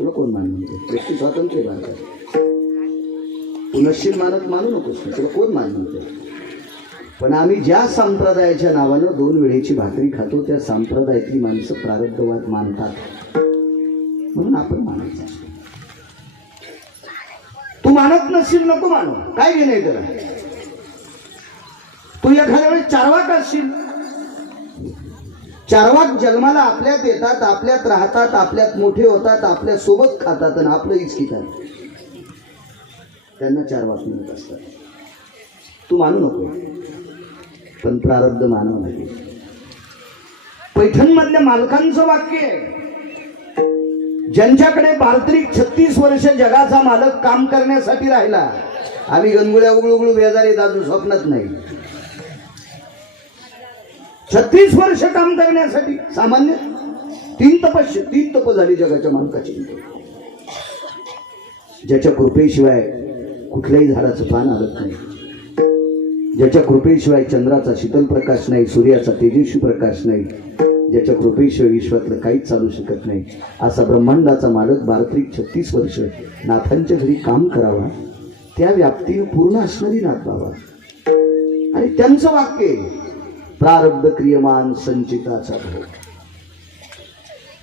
तुला कोण मान म्हणतो व्यक्ती स्वातंत्र्य आहे भारतात नशील मानत मानू नकोस तुला कोण मान म्हणतो पण आम्ही ज्या संप्रदायाच्या नावानं दोन वेळेची भाकरी खातो त्या संप्रदायातली माणसं प्रारब्धवाद मानतात. म्हणून आपण मानायचं तू मानत नसशील नको मानू. काय घेणे त्याला? तू एखाद्या वेळेस चारवाक असशील. चारवाक जन्माला आपल्यात येतात आपल्यात राहतात आपल्यात मोठे होतात आपल्यासोबत खातात आणि आपलं इचकितात त्यांना चारवाक मिळत असतात. तू मानू नको. पण प्रारब्ध मानव लागेल पैठण मधल्या मालकांचं वाक्य आहे. ज्यांच्याकडे पारत्रिक छत्तीस वर्ष जगाचा मालक काम करण्यासाठी राहिला आम्ही गणगुळ्या उघडू उगळू बेजारी दादू स्वप्नात नाही. छत्तीस वर्ष काम करण्यासाठी सामान्य तीन तपश तीन तप झाली जगाच्या मालकाची. ज्याच्या कृपेशिवाय कुठल्याही झाडाचं पान हलत नाही. ज्याच्या कृपेशिवाय चंद्राचा शीतल प्रकाश नाही सूर्याचा तेजस्वी प्रकाश नाही ज्याच्या कृपेशिवाय विश्वातलं काहीच चालू शकत नाही असा ब्रह्मांडाचा मालक बारत्रिक छत्तीस वर्ष नाथांच्या घरी काम करावा त्या व्याप्तीने पूर्ण असणारी नाथ बाबा. आणि त्यांचं वाक्य आहे, प्रारब्ध क्रियमान संचिताचा भोग.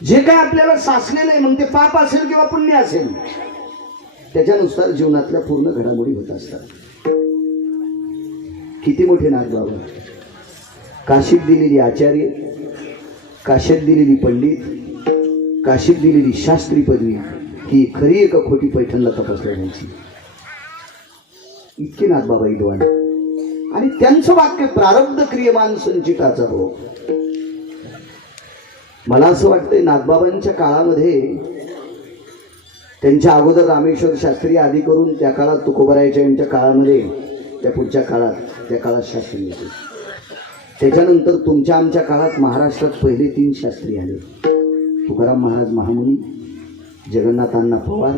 जे काय आपल्याला साचलेलं आहे मग ते पाप असेल किंवा पुण्य असेल त्याच्यानुसार जीवनातल्या पूर्ण घडामोडी होत असतात. किती मोठे नाथ बाबा. काशीत दिलेली आचार्य काशीत दिलेली पंडित काशीत दिलेली शास्त्री पदवी ही खरी एका खोटी पैठणला तपासल्या जायची. इतके नाथ बाबा विद्वान आणि त्यांचं वाक्य प्रारब्ध क्रियमान संचिताचा भोग हो. मला असं वाटतंय नाथबाबांच्या काळामध्ये त्यांच्या अगोदर रामेश्वर शास्त्री आदी करून त्या काळात तुकोबरायच्या यांच्या काळामध्ये त्या पुढच्या काळात त्या काळात शास्त्री होते. त्याच्यानंतर तुमच्या आमच्या काळात महाराष्ट्रात पहिले तीन शास्त्री आले. तुकाराम महाराज महामुनी जगन्नाथांना पवार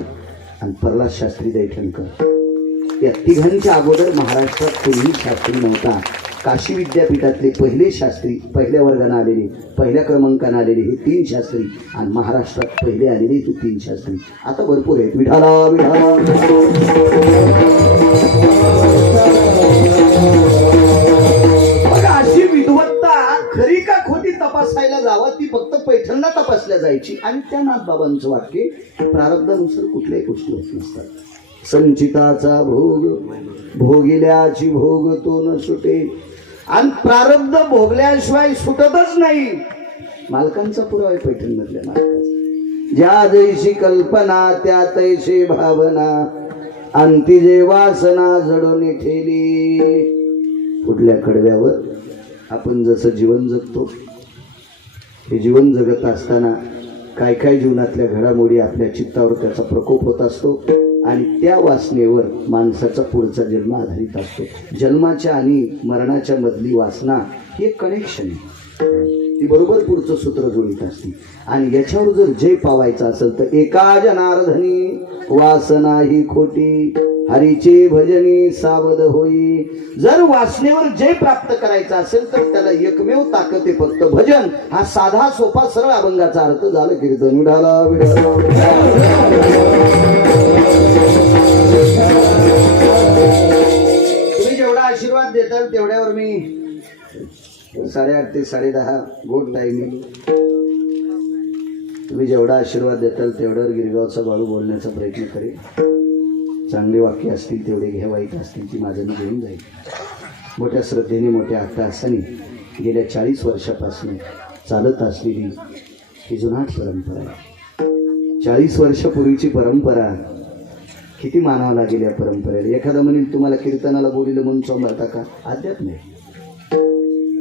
आणि प्रल्हाद शास्त्री दैठणकर. या तिघांच्या अगोदर महाराष्ट्रात कोणीही शास्त्री नव्हता. काशी विद्यापीठातले पहिले शास्त्री पहिल्या वर्गानं आलेले पहिल्या क्रमांकानं आलेले हे तीन शास्त्री आणि महाराष्ट्रात पहिले आलेले हे तीन शास्त्री. आता भरपूर आहेत. विठाला विठाला. अशी विद्वत्ता खरी का खोटी तपासायला जावा ती फक्त पैठणला तपासल्या जायची. आणि त्या नाथबाबांचं वाक्य प्रारब्धानुसार कुठल्याही गोष्टी होत नसतात. संचिताचा भोग भोगिल्याची भोग तो न सुटे. आणि प्रारब्ध भोगल्याशिवाय सुटतच नाही. मालकांचा पुरावा आहे पैठण मधल्या मालकाचा. ज्या जैशी कल्पना त्या तैशी भावना अंती जे वासना जडून ठेली. कुठल्या कडव्यावर आपण जसं जीवन जगतो हे जीवन जगत असताना काय काय जीवनातल्या घडामोडी आपल्या चित्तावर त्याचा प्रकोप होत असतो? आणि त्या वासनेवर माणसाचा पुढचा जन्म आधारित असतो. जन्माच्या आणि मरणाच्या मधली वासना हे कनेक्शन आहे. ती बरोबर पुढचं सूत्र जोडीत असते. आणि याच्यावर जर जय पावायचा असेल तर एका जनार्धनी वासना ही खोटी हरीचे भजनी सावध होई. जर वासनेवर जय प्राप्त करायचा असेल तर त्याला एकमेव ताकद आहे फक्त भजन. हा साधा सोपा सरळ अभंगाचा अर्थ झाला कीर्तन विढाला विढाला जेवढा देताल तेवढ्यावर मी साडेआठ ते साडेदहा गोड टायमिंग तुम्ही जेवढा आशीर्वाद देताल तेवढ्यावर गिरगावचा बाळू बोलण्याचा प्रयत्न करेल चांगले वाक्य असतील तेवढे घ्या वाईट असतील ती माझं मी घेऊन जाईल मोठ्या श्रद्धेने मोठ्या आत्तासाने गेल्या चाळीस वर्षापासून चालत असलेली ही जुनाट परंपरा आहे. चाळीस वर्षापूर्वीची परंपरा किती मानावं लागेल या परंपरेला? एखादा म्हणेल तुम्हाला कीर्तनाला बोलिलं म्हणून चोंबळता का अद्याप नाही.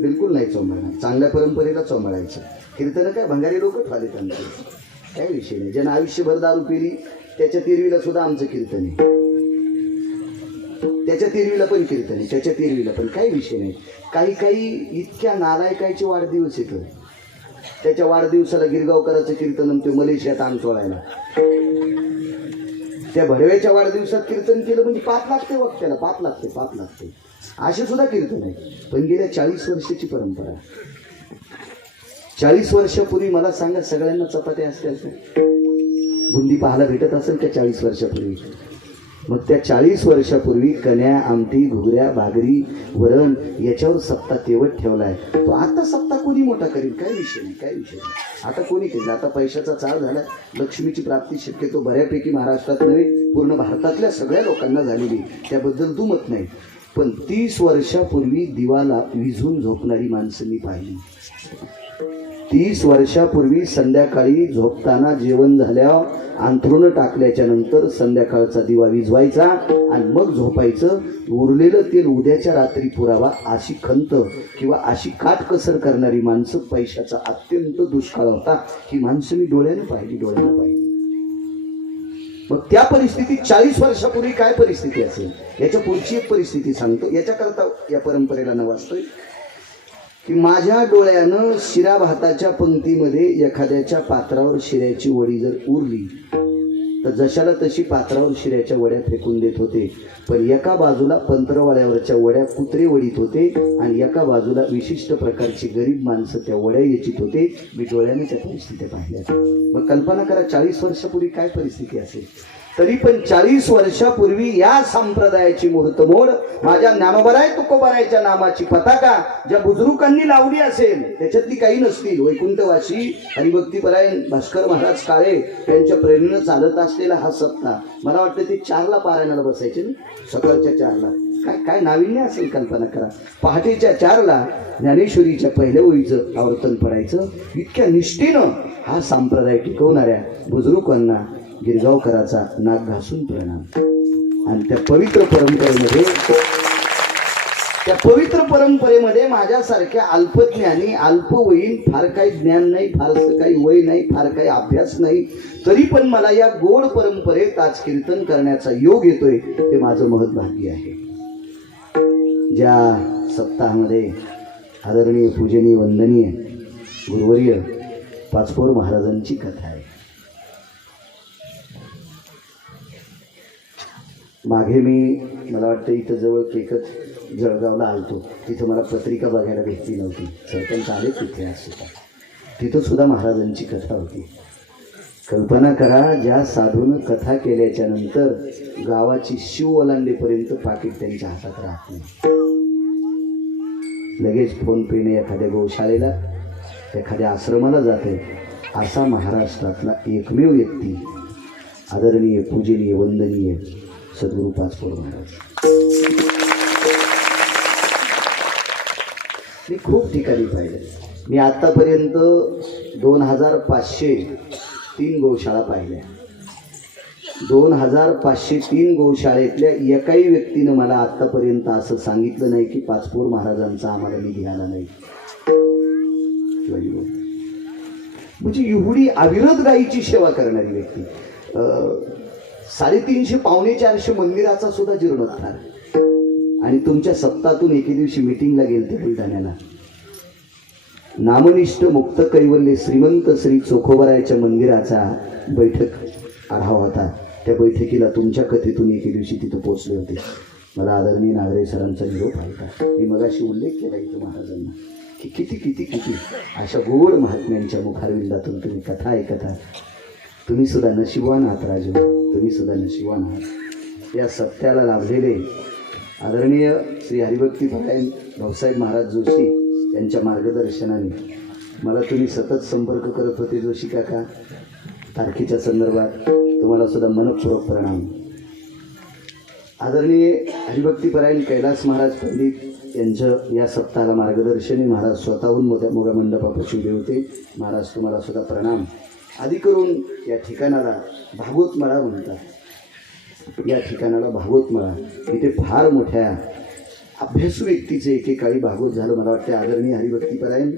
बिलकुल नाही चोंबळणार चांगल्या परंपरेला चोंबाळायचं कीर्तन काय? भंगारी लोक फाले त्यांचे काही विषय नाही. ज्यानं आयुष्यभर दारू पिली त्याच्या तिरवीला सुद्धा आमचं कीर्तन आहे. त्याच्या तिरवीला पण कीर्तन आहे. त्याच्या तिरवीला पण. काही विषय नाही. काही काही इतक्या नालायकाचे वाढदिवस येतं त्याच्या वाढदिवसाला गिरगावकराचं कीर्तन ते मलेशियात आम चोळायला त्या भडव्याच्या वाढदिवसात कीर्तन केलं म्हणजे पाप लागते वक्त्याला पाप लागते पाप लागते असे सुद्धा कीर्तन आहे. पण गेल्या चाळीस वर्षाची परंपरा चाळीस वर्षापूर्वी मला सांगा सगळ्यांना चपात्या असतील बुंदी पाहायला भेटत असेल त्या चाळीस वर्षापूर्वी? मग त्या चाळीस वर्षापूर्वी कन्या आमटी घुगऱ्या बागरी वरण याच्यावर सत्ता तेवत आहे तो आता सत्ता कोणी मोठा करील काय विषय नाही काय विषय नाही. आता कोणी केलं? आता पैशाचा चाळ झाला लक्ष्मीची प्राप्ती शक्यतो बऱ्यापैकी महाराष्ट्रात नव्हे पूर्ण भारतातल्या सगळ्या लोकांना झालेली त्याबद्दल दुमत नाही. पण तीस वर्षापूर्वी दिवाला विझून झोपणारी माणसं मी पाहिली. तीस वर्षापूर्वी संध्याकाळी झोपताना जेवण झाल्यावर अंथरुण टाकल्याच्या नंतर संध्याकाळचा दिवा विझवायचा आणि मग झोपायचं. उरलेलं तेल उद्याच्या रात्री पुरावा अशी खंत किंवा अशी काटकसर करणारी माणसं पैशाचा अत्यंत दुष्काळ होता. ही माणसं मी डोळ्यानं पाहिली डोळ्यानं पाहिली. मग त्या परिस्थितीत चाळीस वर्षापूर्वी काय परिस्थिती असेल? याच्या पुढची एक परिस्थिती सांगतो. याच्याकरता या परंपरेला न वाचतोय की माझ्या डोळ्यानं शिरा भाताच्या पंक्तीमध्ये एखाद्याच्या पात्रावर शिऱ्याची वडी जर उरली तर जशाला तशी पात्रावर शिऱ्याच्या वड्या फेकून देत होते पण एका बाजूला पंत्रवाड्यावरच्या वड्या कुत्रे वडीत होते आणि एका बाजूला विशिष्ट प्रकारची गरीब माणसं त्या वड्या येचित होते मी डोळ्याने त्या परिस्थिती पाहिल्या. मग कल्पना करा चाळीस वर्षापूर्वी काय परिस्थिती असेल? तरी पण चाळीस वर्षापूर्वी या संप्रदायाची मुहूर्तमोड माझ्या ज्ञानोबराय तुकोबरायच्या नामाची पताका ज्या बुजुर्गांनी लावली असेल त्याच्यातली काही नसतील. वैकुंठवासी हरिभक्तीपरायण भास्कर महाराज काळे यांच्या प्रेरणेनं चालत असलेला हा सत्ता. मला वाटतं ते चारला पारायणाला बसायचे ना? सकाळच्या चारला. काय काय नाविन्य असेल कल्पना करा. पहाटेच्या चारला ज्ञानेश्वरीच्या पहिल्या ओळीचं आवर्तन पडायचं. इतक्या निष्ठेनं हा संप्रदाय टिकवणाऱ्या बुजुर्गांना गिरगावकराचा नाक घासून प्रणाम. आणि त्या पवित्र परंपरेमध्ये त्या पवित्र परंपरेमध्ये माझ्यासारख्या अल्पज्ञानी अल्पवयीन फार काही ज्ञान नाही फारसं काही वय नाही फार काही अभ्यास नाही तरी पण मला या गोड परंपरेत आज कीर्तन करण्याचा योग येतोय हे माझं महत् भाग्य आहे. ज्या सप्ताहामध्ये आदरणीय पूजनीय वंदनीय गुरुवर्य पाचपोर महाराजांची कथा आहे. मागे मी मला वाटतं इथं जवळ केकत जळगावला आलतो. तिथं मला पत्रिका बघायला भेटली नव्हती. सरपंच आले तिथे आज सुद्धा तिथं सुद्धा महाराजांची कथा होती. कल्पना करा ज्या साधून कथा केल्याच्यानंतर गावाची शिव ओलांडेपर्यंत पाकिट त्यांच्या हातात राहत नाही. लगेच फोन पेने एखाद्या गोशाळेला एखाद्या आश्रमाला जाते. असा महाराष्ट्रातला एकमेव व्यक्ती आदरणीय पूजनीय वंदनीय सद्गुरू पाचपोर महाराज मी खूप ठिकाणी पाहिले. मी आत्तापर्यंत दोन हजार पाचशे तीन गोशाळा पाहिल्या. दोन हजार पाचशे तीन गोशाळेतल्या एकाही व्यक्तीनं मला आत्तापर्यंत असं सांगितलं नाही की पाचपोर महाराजांचा आम्हाला निधी आला नाही. म्हणजे एवढी अविरत गायीची सेवा करणारी व्यक्ती. साडेतीनशे पावणे चारशे मंदिराचा सुद्धा जीर्णोद्धार आणि तुमच्या सप्तातून एके दिवशी मिटिंगला गेलते बुलढाण्याला. नामनिष्ठ मुक्त कैवल्य श्रीमंत श्री चोखोबरायच्या मंदिराचा बैठक आढावा होता. त्या बैठकीला तुमच्या कथेतून एके दिवशी तिथं पोचले होते. मला आदरणीय नागरे सरांचा निरोप आहे मी मगाशी उल्लेख केला इथं महाराजांना की किती किती किती अशा गोड महात्म्यांच्या मुखारविंदातून तुम्ही कथा ऐकता. तुम्ही सुद्धा नशिबवान आहात राजू. तुम्ही सुद्धा नशिबवान आहात. या सत्याला लाभलेले आदरणीय श्री हरिभक्ती परायण भाऊसाहेब महाराज जोशी यांच्या मार्गदर्शनाने मला तुम्ही सतत संपर्क करत होते जोशी काका. तारखेच्या संदर्भात तुम्हाला सुद्धा मनपूर्वक प्रणाम. आदरणीय हरिभक्तीपरायण कैलास महाराज पंडित यांचं या सप्ताहाला मार्गदर्शनी महाराज स्वतःहून मोठ्या मोठ्या मंडपापासून उभे होते महाराज तुम्हाला सुद्धा प्रणाम. आधी करून या ठिकाणाला भागवतमाळा म्हणतात. या ठिकाणाला भागवतमाळा इथे फार मोठ्या अभ्यासू व्यक्तीचे एकेकाळी भागवत झालं मला वाटते. आदरणीय हरिभक्तीपरायण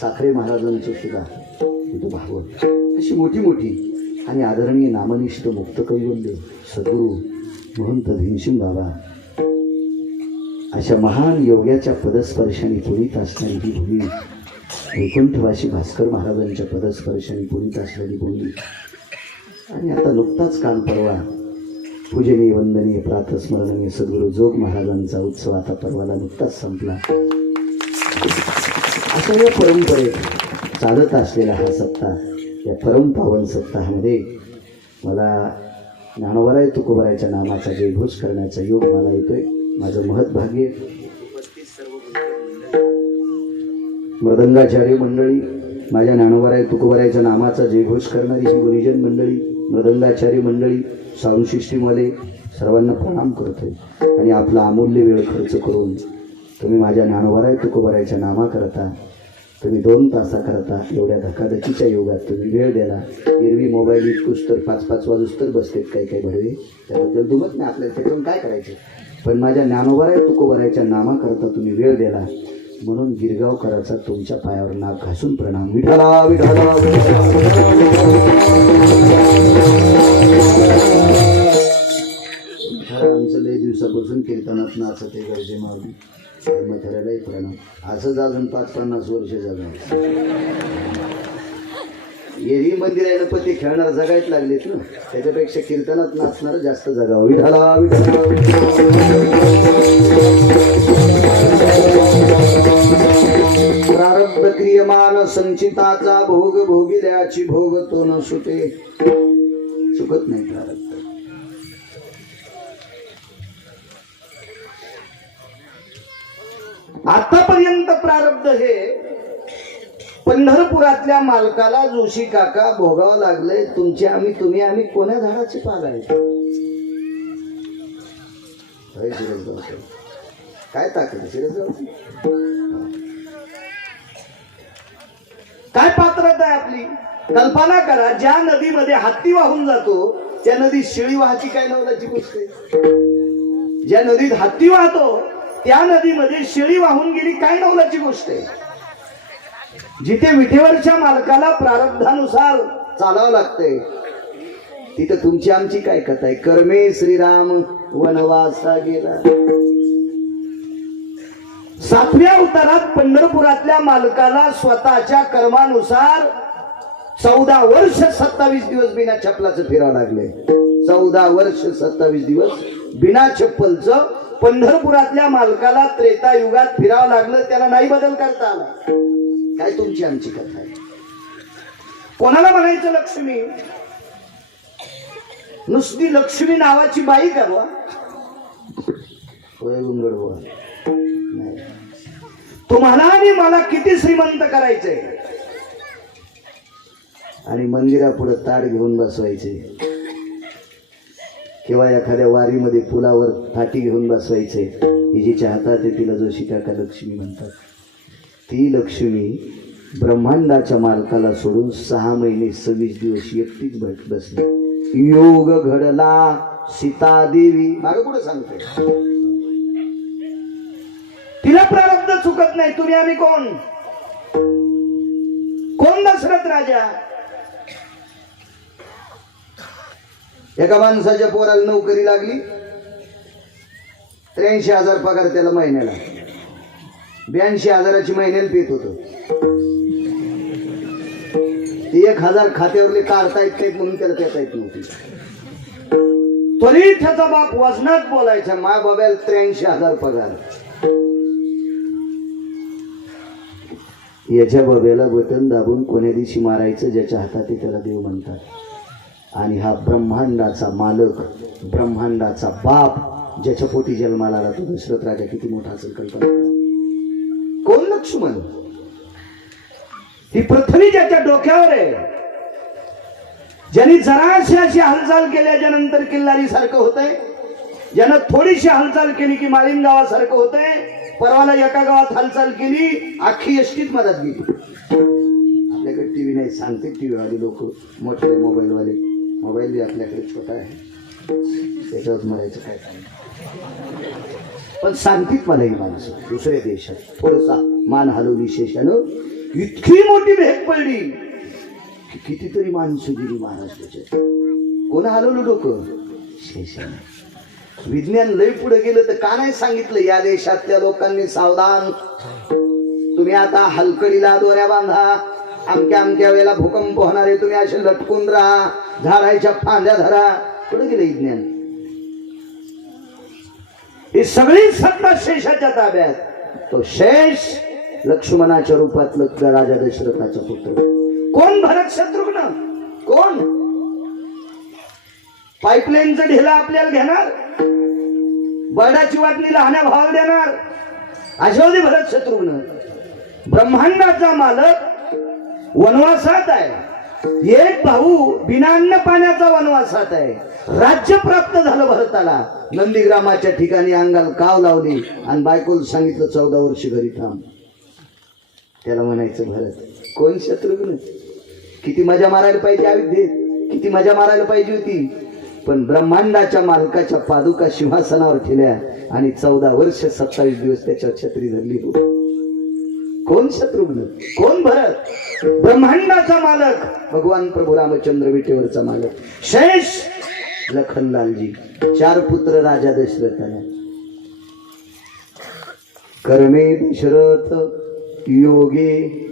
साखरे महाराजांचं सुद्धा इथं भागवत. अशी मोठी मोठी आणि आदरणीय नामनिष्ठ मुक्त कैवल्य सद्गुरू महंत भीमसिंग बाबा अशा महान योग्याच्या पदस्पर्शाने पुरीत असणारी ही भूमी वैकुंठवासी भास्कर महाराजांच्या पदस्पर्शाने पुरीत असलेली बोली आणि आता नुकताच काल परवा पूजनीय वंदनीय प्रातस्मरणीय सद्गुरू जोग महाराजांचा उत्सव आता परवाला नुकताच संपला. अशा या परंपरेत चालत असलेला हा सप्ताह या परम पावन सप्ताहामध्ये मला ज्ञानवराय तुकोबरायच्या नामाचा जयघोष करण्याचा योग मला येतोय. माझं महत्भाग्य मृदंगाचार्य मंडळी माझ्या ज्ञानोबाराय तुकोबरायच्या नामाचा जयघोष करणारी ही गुरुजन मंडळी मृदंगाचार्य मंडळी साऊंड सिस्टीमवाले सर्वांना प्रणाम करतो आणि आपला अमूल्य वेळ खर्च करून तुम्ही माझ्या ज्ञानोबाराय तुकोबरायच्या नामाकरता तुम्ही दोन तासाकरता एवढ्या धकाधकीच्या योगात तुम्ही वेळ द्याला एरवी मोबाईल इतकूच तर पाच पाच वाजूच तर बसतेत काही काही भडवे. त्याबद्दल दुमत नाही आपल्याला त्याच्यातून काय करायचं? पण माझ्या ज्ञानोबाराय तुकोबरायच्या नामाकरता तुम्ही वेळ द्याला म्हणून गिरगावकराचा तुमच्या पायावर नाक घासून प्रणाम. विठाला विठाला आमचं लय दिवसापासून कीर्तनात नाचत आहे गरजे मावली. मथऱ्यालाही प्रणाम. असंच अजून पाच पन्नास वर्ष झालं. एरवी मंदिर आहे ना ते खेळणार जगायच लागलेत ना. त्याच्यापेक्षा कीर्तनात नाचणार जास्त जगावं. विठाला विठाला प्रारब्ध क्रियमान संचिताचा भोग भोगिल्याची भोग तो न सुटे. चुकत नाही प्रारब्ध. आतापर्यंत प्रारब्ध हे पंढरपुरातल्या मालकाला जोशी काका भोगावं लागलंय. तुमचे आम्ही तुम्ही आम्ही कोण्या झाडाचे पाल आहे काय ताकद काय पात्रता आहे आपली? कल्पना करा ज्या नदीमध्ये हत्ती वाहून जातो त्या नदीत शिळी वाहती काय नवलाची गोष्ट आहे? ज्या नदीत हत्ती वाहतो त्या नदीमध्ये शिळी वाहून गेली काय नवलाची गोष्ट आहे? जिथे विठेवरच्या मालकाला प्रारब्धानुसार चालावं लागतंय तिथं तुमची आमची काय कथा आहे? कर्मे श्रीराम वनवासा गेला. सातव्या उतारात पंढरपुरातल्या मालकाला स्वतःच्या कर्मानुसार चौदा वर्ष सत्तावीस दिवस बिना चप्पलाचं फिरावं लागले. चौदा वर्ष सत्तावीस दिवस बिना चप्पलचं पंढरपुरातल्या मालकाला त्रेता युगात फिरावं लागलं त्याला नाही बदल करता आला. काय तुमची आमची कथा आहे? कोणाला म्हणायचं लक्ष्मी? नुसती लक्ष्मी नावाची बाई करवा होय गुंगड तुम्हाला आणि मला किती श्रीमंत करायचंय? आणि मंदिरापुढे ताट घेऊन बसवायचे. किंवा एखाद्या वारीमध्ये पुलावर थाटी घेऊन बसवायचे. ही जिच्या हातात आहे तिला जोशी काका लक्ष्मी म्हणतात. ती लक्ष्मी ब्रह्मांडाच्या मालकाला सोडून सहा महिने सव्वीस दिवस एकटीच भेट बसली. योग घडला सीता देवी पुढे सांगते तिला प्रारब्ध चुकत नाही. तुम्ही आम्ही कोण? कोण दशरथ राजा? एका माणसाच्या पोराला नोकरी लागली. त्र्याऐंशी हजार पगार त्याला महिन्याला. ब्याऐंशी हजाराची महिन्याला पेत होत. एक हजार खात्यावरले काढता येत नाहीत म्हणून त्याला पेता येत नव्हती. तरी त्याचा बाप वजनात बोलायचा माय बाब्याला त्र्याऐंशी हजार पगार. याच्या बब्याला बटन दाबून कोण्या दिवशी मारायचं ज्याच्या हातात त्याला देव म्हणतात. आणि हा ब्रह्मांडाचा मालक ब्रह्मांडाचा बाप ज्याच्या पोटी जन्माला आला तो दशरथ राजा किती मोठा असेल कल्पना कोण लक्ष्मण? ही पृथ्वी ज्याच्या डोक्यावर आहे. ज्यांनी जराशी अशी हालचाल केल्याच्यानंतर किल्लारी सारखं होतंय. ज्यानं थोडीशी हालचाल केली की माळीन गावासारखं होतंय. परवाला एका गावात हालचाल केली अख्खी एसटीत मदत गेली आपल्याकडे टी व्ही नाही सांगते टी व्हीवाले लोक मोठे मोबाईलवाले. मोबाईल बी आपल्याकडे छोटा आहे. त्याच्यावर मरायचं काय काम पण सांगतीत मला ही माणसं दुसऱ्या देशात. थोडसा मान हलवली शेषानं. इतकी मोठी भेट पडली की कितीतरी माणसं गेली महाराष्ट्राच्या. कोण हलवलं डोकं? शेषानं. विज्ञान लय पुढे गेलं तर का नाही सांगितलं? या देशातल्या लोकांनी सावधान. तुम्ही आता हलकडीला दोऱ्या बांधा. अमक्या अमक्या वेळेला भूकंप होणार आहे. तुम्ही असे लटकून राहा. झाडाच्या फांद्या धरा. पुढे गेलं विज्ञान. ही सगळी सत्ता शेषाच्या ताब्यात. तो शेष लक्ष्मणाच्या रूपातलं राजा दशरथाचा पुत्र. कोण भरत शत्रुघ्न? कोण? पाईपलाईनचा ढेला आपल्याला घेणार? बर्डाची वाटणी लहान्या भावाला देणार. अशावधी भरत शत्रुघ्न. ब्रह्मांडाचा मालक वनवासात आहे. एक भाऊ बिना अन्न पाण्याचा वनवासात आहे. राज्य प्राप्त झालं भरताला. नंदीग्रामाच्या ठिकाणी अंगाला काव लावली आणि बायकोला सांगितलं चौदा वर्ष घरी थांब. त्याला म्हणायचं भरत कोण शत्रुघ्न? किती मजा मारायला पाहिजे अयोध्येत किती मजा मारायला पाहिजे होती? पण ब्रह्मांडाच्या मालकाच्या पादुका सिंहासनावर ठेल्या आणि चौदा वर्ष सत्तावीस दिवस त्याच्यावर छत्री धरली कोण शत्रुघ्न कोण भरत? ब्रह्मांडाचा मालक. भगवान प्रभू रामचंद्र विटेवरचा मालक. शेष लखनलालजी. चार पुत्र राजा दशरथाला. कर्मे दशरथ योगे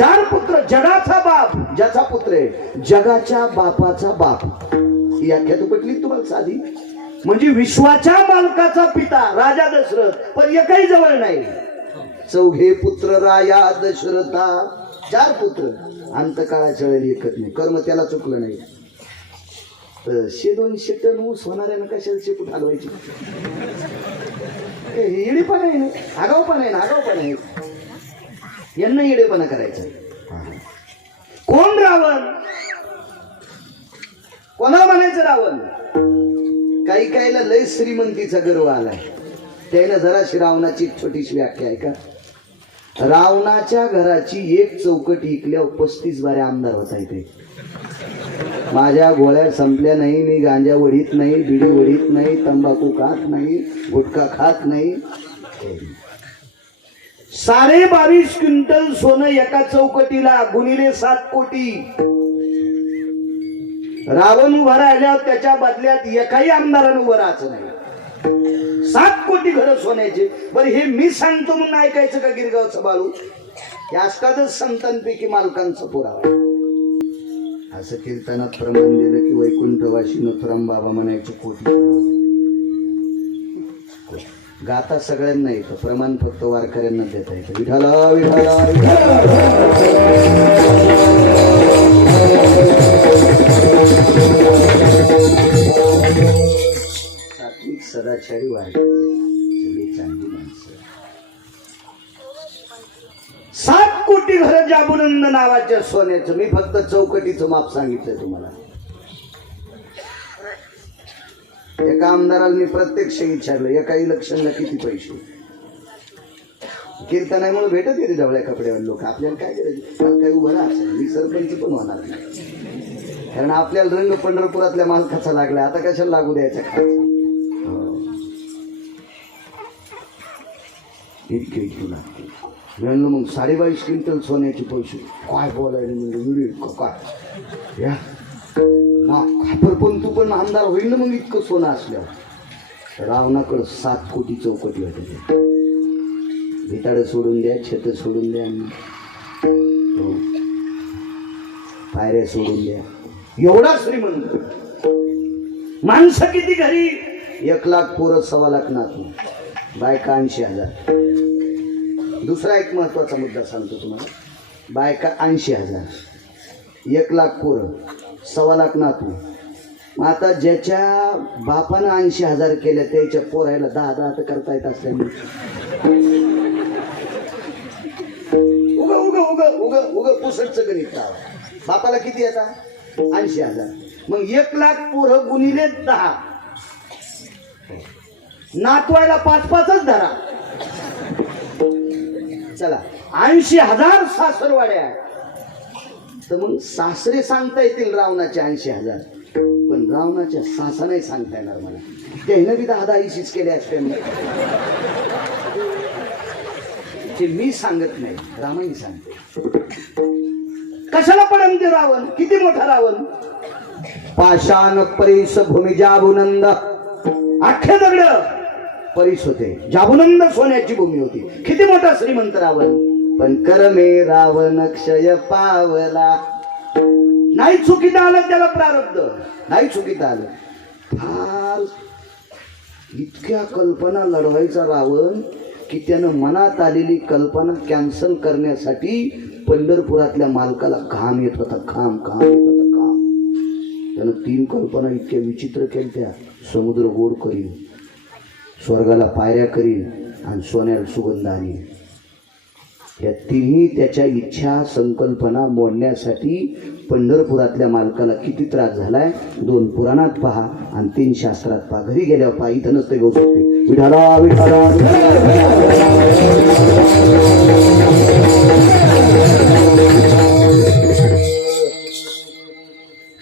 चार पुत्र जगाचा बाप. ज्याचा पुत्र आहे? जगाच्या बापाचा बाप. ही आख्यात पटली तुम्हाला साधी. म्हणजे विश्वाच्या मालकाचा पिता राजा दशरथ. पण एकही जवळ नाही. चौघे पुत्र राया दशरथा. चार पुत्र. अंतकाळाच्या वेळी एकत नाही. कर्म त्याला चुकलं नाही. तर शे दोनशे टन ऊस होणाऱ्यानं कशाला शेपूट हलवायची हे पण आहे ना? आगाऊपणा आहे ना? आगाऊपणा आहे. यांना येडेपणा करायचा. कोण रावण? कोणाला म्हणायचं रावण? काही काहीला लय श्रीमंतीचा गर्व आलाय. त्याला जराशी रावणाची एक छोटीशी व्याख्या आहे का? रावणाच्या घराची एक चौकट इकल्या पस्तीस बारे आमदार होता इथे. माझ्या गोळ्या संपल्या नाही मी गांजा वडीत नाही बिडी वडीत नाही तंबाखू खात नाही गुटखा खात नाही. साडे बावीस क्विंटल सोनं एका चौकटीला गुणिले सात कोटी. रावण उभा राहिल्यावर त्याच्या बदल्यात एकाही आमदारानं उभं राहायचं नाही. सात कोटी घर सोन्याचे. बरं हे मी सांगतो म्हणून ऐकायचं का गिरगावचं बाळू? हे असतातच संतांपैकी मालकांचा पुरावा. असं कीर्तनात प्रमाण दिलं की वैकुंठवाशी नथुराम बाबा म्हणायचे कोटी गाता सगळ्यांना येतं. प्रमाण फक्त वारकऱ्यांना देता येतं. विठाला विठाला सात्विक सदाचारी वारकरी सगळी चांगली माणसं. सात कोटी घर जाबुनंद नावाच्या सोन्याचं. मी फक्त चौकटीचं माप सांगितलं तुम्हाला. एका आमदाराला मी प्रत्यक्ष विचारलं एका इलेक्शनला किती पैसे? कीर्तनामुळे भेटत येते जवळ्या कपड्यावर लोक. आपल्याला काय करायचं काही उभं राहायचं मी सरपंच पण होणार नाही. कारण आपल्याला रंग पंढरपुरातल्या मालकाचा लागला. आता कशाला लागू द्यायचा खायचा हो. इतके इतके लागते म्हणलं मग साडेबावीस क्विंटल सोन्याचे पैसे. काय बोलायला म्हणजे व्हिडिओ काय? या. खापर पण तू पण आमदार होईल ना मग इतकं सोनं असल्यावर. रावणाकडं सात कोटी चौकटी होते. भिताडं सोडून द्या छत सोडून द्या. हो. पायऱ्या सोडून द्या. एवढा श्रीमंत. माणसं किती घरी? एक लाख पोरं सव्वा लाख नातू. बायका ऐंशी हजार. दुसरा एक महत्त्वाचा मुद्दा सांगतो तुम्हाला. बायका ऐंशी हजार. एक लाख पोरं. सव्वा लाख नातू मग आता ज्याच्या बापानं ऐंशी हजार केल्या त्याच्या पोरायला दहा दहा तर करता येत असल्यामुळे उग उग उग उग उग पुसटचं गणित बापाला किती येतात ऐंशी हजार. मग एक लाख पोरं गुणिले दहा. नातवायला पाच पाचच धरा. चला. ऐंशी हजार सासरवाड्या. तर मग सासरे सांगता येतील रावणाचे ऐंशी हजार. पण रावणाच्या सासा नाही सांगता येणार मला. त्यानं बी दहा दहा ऐंशीच केले असते ते मी सांगत नाही रामाने सांगते. कशाला पण ते रावण? किती मोठा रावण? पाषाण परेश भूमी जाबुनंद. अख्खे दगड. परीस होते. जाबुनंद सोन्याची भूमी होती. किती मोठा श्रीमंत रावण? पण करमे रावण क्षय पावला. नाही चुकीत आलं त्याला प्रारब्ध. नाही चुकीत आलं. फार इतक्या कल्पना लढवायचा रावण की त्यानं मनात आलेली कल्पना कॅन्सल करण्यासाठी पंढरपुरातल्या मालकाला घाम येत होता. घाम घाम येत होता घाम. त्यानं तीन कल्पना इतक्या विचित्र केल्या समुद्र गोड करीन स्वर्गाला पायऱ्या करीन आणि सोन्याला सुगंध आणीन. या तिन्ही त्याच्या इच्छा संकल्पना मोडण्यासाठी पंढरपुरातल्या मालकाला किती त्रास झालाय? दोन पुराणात पहा आणि तीन शास्त्रात पहा. घरी गेल्यावर पहा इथनच ते घेऊ शकते विठाला विठाला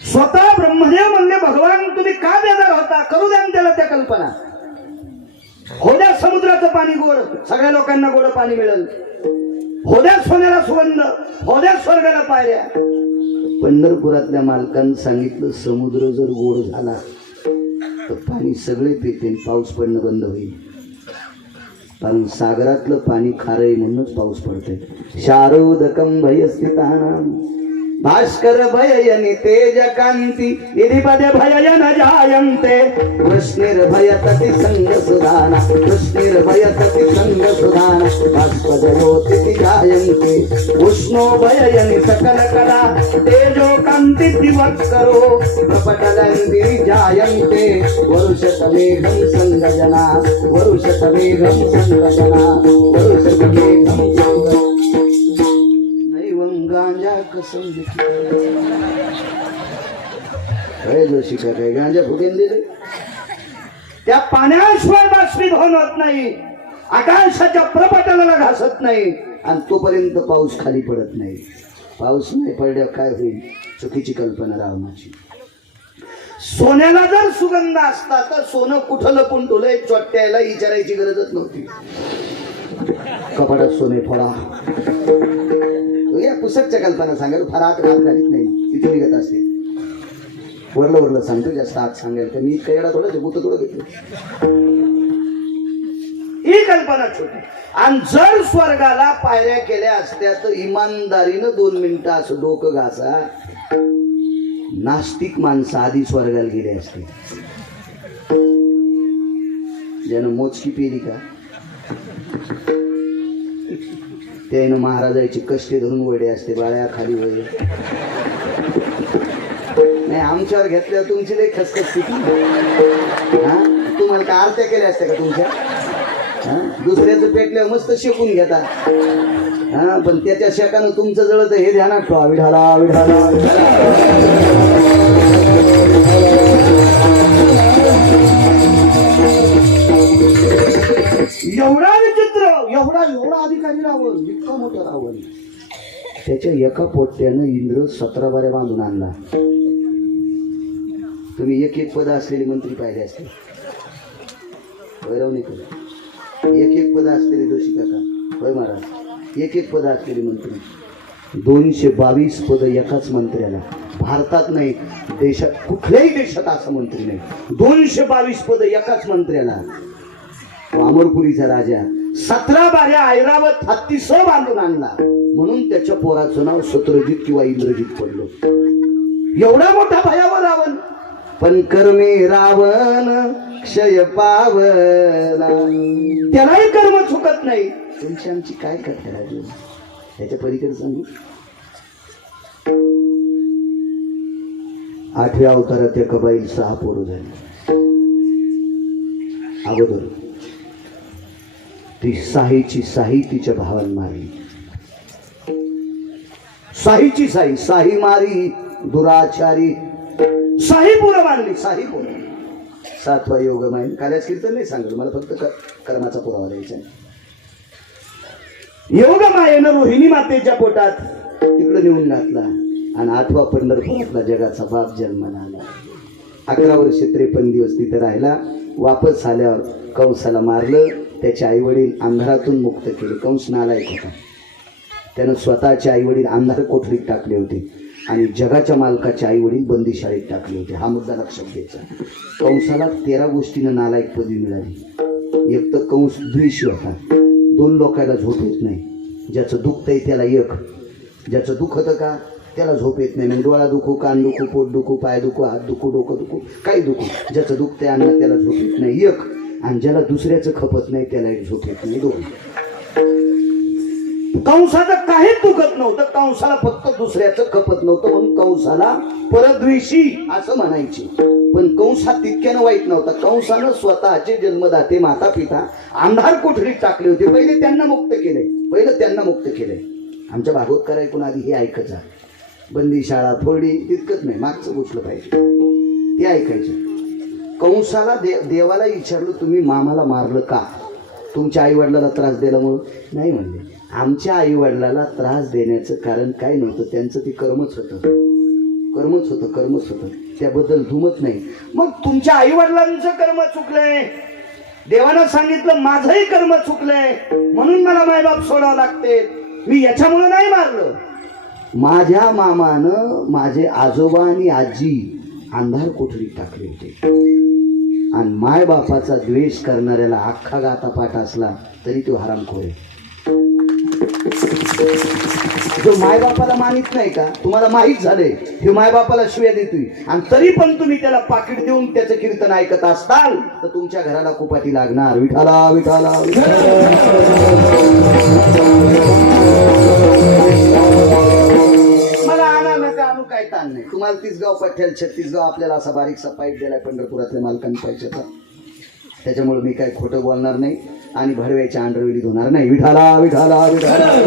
स्वतः ब्रह्मदेव म्हणले भगवान तुम्ही का बेजार होता? करू द्या त्याला त्या कल्पना. होद्या समुद्राचं पाणी गोड सगळ्या लोकांना गोड पाणी मिळेल. स्वर्गाला पायऱ्या. पंढरपुरातल्या मालकानं सांगितलं समुद्र जर गोड झाला तर पाणी सगळे पिते पाऊस पडणं बंद होईल. कारण सागरातलं पाणी खारं आहे म्हणूनच पाऊस पडते शारोदकं भयस्थितानाम భాస్కర భయయని తేజ కాంతి నిధిపద భయన జాయంతే. కృష్ణిర్భయతతి సంగ సుధాన కృష్ణిర్భయతతి సంగ సుధాన భాస్కరమోతి జాయంతే. ఉష్ణో భయయని సకల కళా తేజో కాంతి దివత్కరో ప్రపటలంది జాయంతే. వరుషతమేఘం సంగజన వరుషతమేఘం సంగజన వరుషతమేఘం సంగజన. कसम घेतली? जोशी का काय गांजा फुटेन दिले? त्या पाण्याशिवाय बाष्पी भवन होत नाही. आकाशाच्या प्रपटनाला घासत नाही. आणि तोपर्यंत पाऊस खाली पडत नाही. पाऊस नाही पडल्यावर काय होईल? चुकीची कल्पना रावणाची. सोन्याला जर सुगंध असता तर सोनं कुठं लपून ठेवलंय? चोट्याला विचारायची गरजच नव्हती. कपाटात सोने फोडा. पुस्तकच्या कल्पना सांगेल फार आत घात झालीच नाही. तिथे निघत असते वरलं वरलं सांगतो जास्त आत सांगायला तर. मी इतका थोडं बुत थोडं घेतलं. ही कल्पना छोटी. आणि जर स्वर्गाला पायऱ्या केल्या असत्या तर इमानदारीनं दोन मिनिटं असं डोकं घासा. नास्तिक माणसं आधी स्वर्गाला गेले असते. ज्यानं मोजकी पेली का? त्यानं महाराजाची कष्टी धरून वडे असते बाळ्या खाली वय. नाही आमच्यावर घेतल्या तुमची नाही खसखस हा? तुम्हाला काय आरत्या केल्या असत्या का तुमच्या? हा? दुसऱ्याचं पेटल्यावर मस्त शेकून घेता हा पण त्याच्या शेकानं तुमचं जळत हे ध्यानात ठेवा. विढाला विढाला एवढा एवढा एवढा अधिकारी रावण इतका मोठा रावण. त्याच्या एका पोट्यानं इंद्र सतरा बाऱ्या बांधून आणला. तुम्ही एक एक पद असलेले मंत्री पाहिले असते भैरव नाही एक एक पद असलेले जोशी काका. होय महाराज. एक एक पद असलेले मंत्री. दोनशे बावीस पद एकाच मंत्र्याला. भारतात नाही देशात कुठल्याही देशात असा मंत्री नाही. दोनशे बावीस पद एकाच मंत्र्याला. अमरपुरीचा राजा. सतरा बाऱ्या ऐरावत हत्ती सो बांधून आणला. म्हणून त्याच्या पोराचं नाव सत्रजित किंवा इंद्रजित पडलं. एवढा मोठा भयावर रावण. पण कर्मे रावण क्षय पावला. त्यालाही कर्म चुकत नाही. तुमची आमची काय करते राजू? त्याच्या पलीकडे सांगू? आठव्या अवतारात त्या कबाईल सहा पोरं झाली. अगोदर ती साहीची साही तिच्या भावान मारली. साहीची साई साही मारी दुराचारी. साही पुरं मारली साही पुरं. सातवा योग माहीन कार्याच कीर्तन नाही सांगत. मला फक्त कर्माचा पुरावा द्यायचा योग मायेनं रोहिणी मातेच्या पोटात तिकडं नेऊन घातला आणि आठवा पंढरपुरातला जगाचा बाप जन्माला आला अकरा वर्ष त्रेपन्न दिवस तिथे राहिला. वापस आल्यावर कंसाला मारलं. त्याचे आई वडील अंधारातून मुक्त केले. कंस नालायक होता. त्यानं स्वतःचे आई वडील अंधार कोठडीत टाकले होते आणि जगाच्या मालकाचे आई वडील बंदीशाळेत टाकले होते. हा मुद्दा लक्षात घ्यायचा. कंसाला तेरा गोष्टीनं नालायक पदवी मिळाली. एक तर कंस द्विष होता. दोन लोकांना झोप येत नाही. ज्याचं दुखतंय त्याला एक. ज्याचं दुखतं का त्याला झोप येत नाही. मग डोळा दुखू कान दुखू पोट दुखू पाय दुखू हात दुखू डोकं दुखू. काही दुखू. ज्याचं दुखतंय अन्न त्याला झोप येत नाही. एक. आणि ज्याला दुसऱ्याचं खपत नाही त्याला एक झोप येत. नाही दोन कंसाचं काहीच दुखत नव्हतं. कंसाला फक्त दुसऱ्याचं खपत नव्हतं. म्हणून कंसाला परद्वेषी असं म्हणायचे. पण कंस हा तितक्यानं वाईट नव्हता. कंसानं स्वतःचे जन्मदाते माता पिता अंधार कोठडीत टाकले होते. पहिले त्यांना मुक्त केले. पहिलं त्यांना मुक्त केले. आमच्या भागवतकार ऐकून आधी हे ऐकत जा. बंदी शाळा थोडी तितकंच नाही. मागचं गोष्ट पाहिजे. ते ऐकायचं. कंसाला दे देवाला विचारलं तुम्ही मामाला मारलं का? तुमच्या आई वडिलाला त्रास दिल्यामुळं नाही म्हणले. आमच्या आई वडिलाला त्रास देण्याचं कारण काय नव्हतं? त्यांचं ते कर्मच होतं. कर्मच होतं कर्मच होतं. त्याबद्दल धुमत नाही. मग तुमच्या आई वडिलांचं कर्म चुकलंय. देवानं सांगितलं माझंही कर्म चुकलंय. म्हणून मला मायबाप सोडावं लागते. मी याच्यामुळे नाही मारलं. माझ्या मामानं माझे आजोबा आणि आजी अंधार कोठडीत टाकले होते. आणि माय बापाचा द्वेष करणाऱ्याला अख्खा गाता पाठ असला तरी तो हरामखोर आहे. जो मायबापाला मानित नाही का तुम्हाला माहीत झालंय हे मायबापाला शिव्या देतोय. आणि तरी पण तुम्ही त्याला पाकिट देऊन त्याचं कीर्तन ऐकत असताल तर तुमच्या घराला कुपाटी लागणार. विठाला विठाला काय ताण नाही. तुम्हाला तिसगाव पठ्ठ्याल छत्तीसगाव आपल्याला असा बारीकसा पाईप दिलाय पंढरपुरातल्या मालकांनी पैशाचा त्याच्यामुळे मी काय खोटं बोलणार नाही आणि भरव्याच्या अंडरवेलीत धुणार नाही. विठाला विठाला विठाला